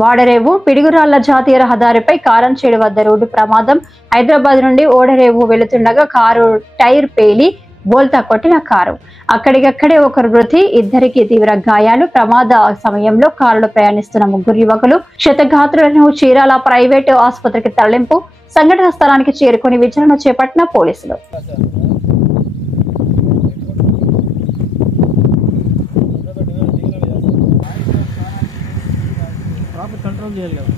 వాడరేవు పిడుగురాళ్ల జాతీయ రహదారిపై కారంచేడు వద్ద రోడ్డు ప్రమాదం. హైదరాబాద్ నుండి ఓడరేవు వెళుతుండగా కారు టైర్ పేలి బోల్తా కొట్టిన కారు. అక్కడికక్కడే ఒకరు మృతి, ఇద్దరికి తీవ్ర గాయాలు. ప్రమాద సమయంలో కారులో ప్రయాణిస్తున్న ముగ్గురు యువకులు క్షతగాత్రులను చీరాల ప్రైవేటు ఆసుపత్రికి తరలింపు. సంఘటన స్థలానికి చేరుకుని విచారణ చేపట్టిన పోలీసులు. కంట్రోల్ చేయాలి కదా.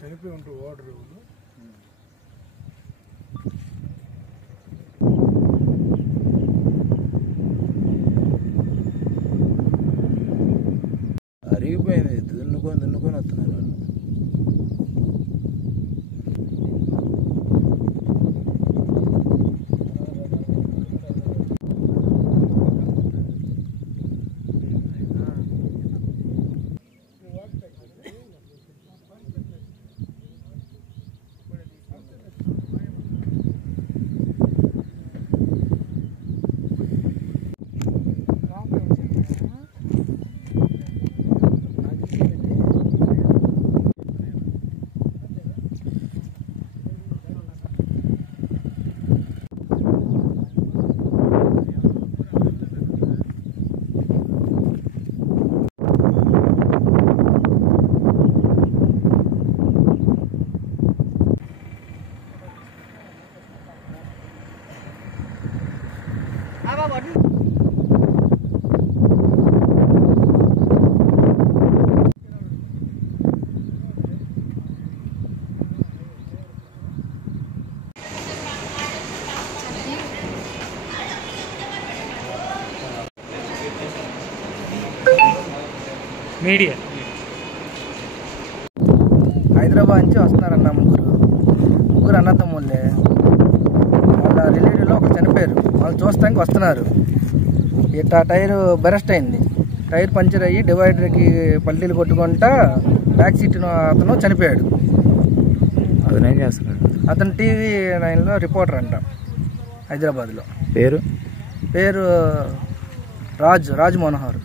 చనిపోయి ఉంటూ వాటర్ అరిగిపోయింది. దున్నుకొని వస్తున్నారు వాళ్ళు. మీడియా హైదరాబాద్ నుంచి వస్తున్నారన్న ముగ్గురు అన్నదమ్ముళ్ళే. వాళ్ళ రిలేటివ్లో ఒకరు చనిపోయారు. వాళ్ళు చూస్తానికి వస్తున్నారు. ఇట్లా టైర్ బెరస్ట్ అయింది. టైర్ పంచర్ అయ్యి డివైడర్కి పల్టీలు కొట్టుకుంటా బ్యాక్ సీట్ అతను చనిపోయాడు. అతను ఏం చేస్తున్నాడు? అతను TV9లో రిపోర్టర్ అంట, హైదరాబాద్లో. పేరు రాజ్ మనోహర్.